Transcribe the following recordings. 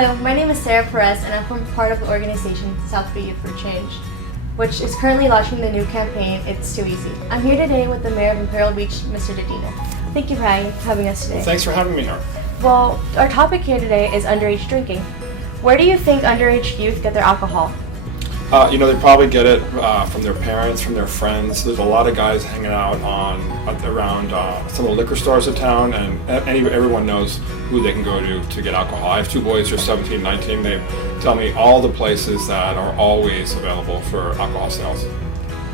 Hello, my name is Sarah Perez and I'm from part of the organization Southgate Youth for Change, which is currently launching the new campaign, It's Too Easy. I'm here today with the Mayor of Imperial Beach, Mr. Dedina. Thank you for having us today. Well, thanks for having me here. Well, our topic here today is underage drinking. Where do you think underage youth get their alcohol? They probably get it from their parents, from their friends. There's a lot of guys hanging out around some of the liquor stores of town, and everyone knows who they can go to get alcohol. I have two boys who are 17, 19. They tell me all the places that are always available for alcohol sales.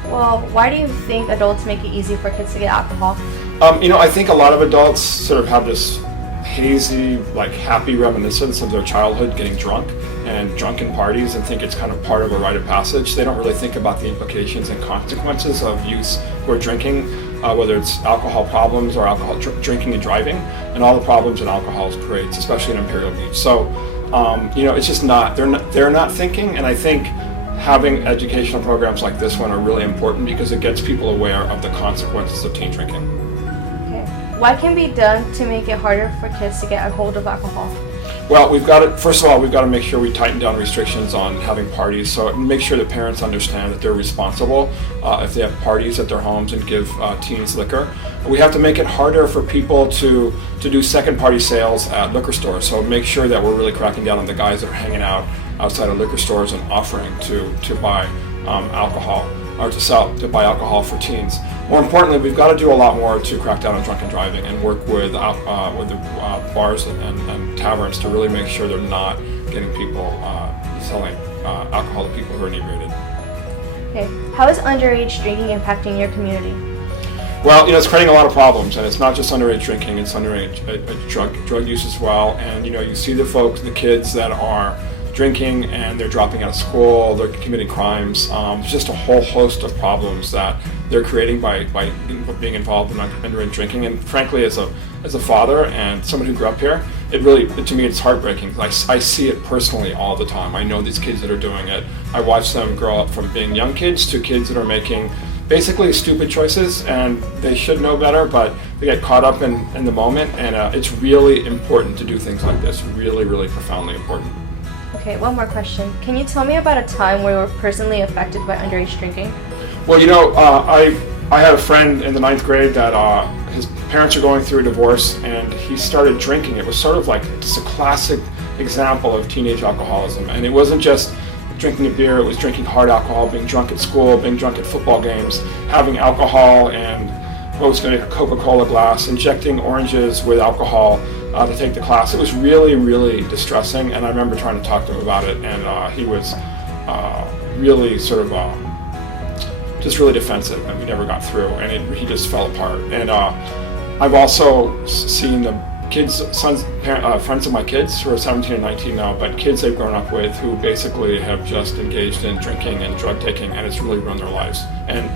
Well, why do you think adults make it easy for kids to get alcohol? I think a lot of adults sort of have this hazy, happy reminiscence of their childhood getting drunk and drunken parties and think it's kind of part of a rite of passage. They don't really think about the implications and consequences of youths who are drinking, whether it's alcohol problems or alcohol drinking and driving, and all the problems that alcohol creates, especially in Imperial Beach. So, it's just they're not thinking, and I think having educational programs like this one are really important because it gets people aware of the consequences of teen drinking. What can be done to make it harder for kids to get a hold of alcohol? Well, first of all, we've got to make sure we tighten down restrictions on having parties. So make sure that parents understand that they're responsible if they have parties at their homes and give teens liquor. We have to make it harder for people to do second party sales at liquor stores. So make sure that we're really cracking down on the guys that are hanging out outside of liquor stores and offering to buy alcohol or to buy alcohol for teens. More importantly, we've got to do a lot more to crack down on drunken driving and work with the bars and taverns to really make sure they're not getting people selling alcohol to people who are inebriated. Okay. How is underage drinking impacting your community? Well, it's creating a lot of problems, and it's not just underage drinking; it's underage drug use as well. And you see the kids that are drinking and they're dropping out of school, they're committing crimes. There's just a whole host of problems that they're creating by being involved in underage drinking. And frankly, as a father and someone who grew up here, to me it's heartbreaking. I see it personally all the time. I know these kids that are doing it. I watch them grow up from being young kids to kids that are making basically stupid choices, and they should know better, but they get caught up in the moment. And it's really important to do things like this. Really, really profoundly important. Okay, one more question. Can you tell me about a time where you were personally affected by underage drinking? Well, I had a friend in the 9th grade that his parents are going through a divorce, and he started drinking. It was sort of like just a classic example of teenage alcoholism. And it wasn't just drinking a beer, it was drinking hard alcohol, being drunk at school, being drunk at football games, having alcohol and what was going to be a Coca-Cola glass, injecting oranges with alcohol to take the class. It was really, really distressing, and I remember trying to talk to him about it, and he was really sort of just really defensive, and we never got through, and he just fell apart. And I've also seen the friends of my kids who are 17 and 19 now, but kids they've grown up with who basically have just engaged in drinking and drug taking, and it's really ruined their lives. And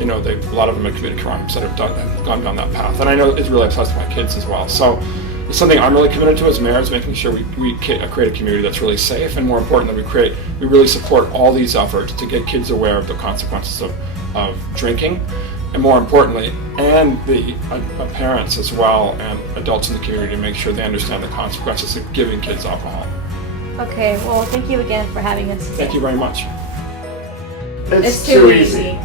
a lot of them have committed crimes that have gone down that path, and I know it really upsets my kids as well. So it's something I'm really committed to as mayor, is making sure we create a community that's really safe, and more importantly, we really support all these efforts to get kids aware of the consequences of drinking, and more importantly, and the parents as well and adults in the community to make sure they understand the consequences of giving kids alcohol. Okay, well, thank you again for having us today. Thank you very much. It's too easy.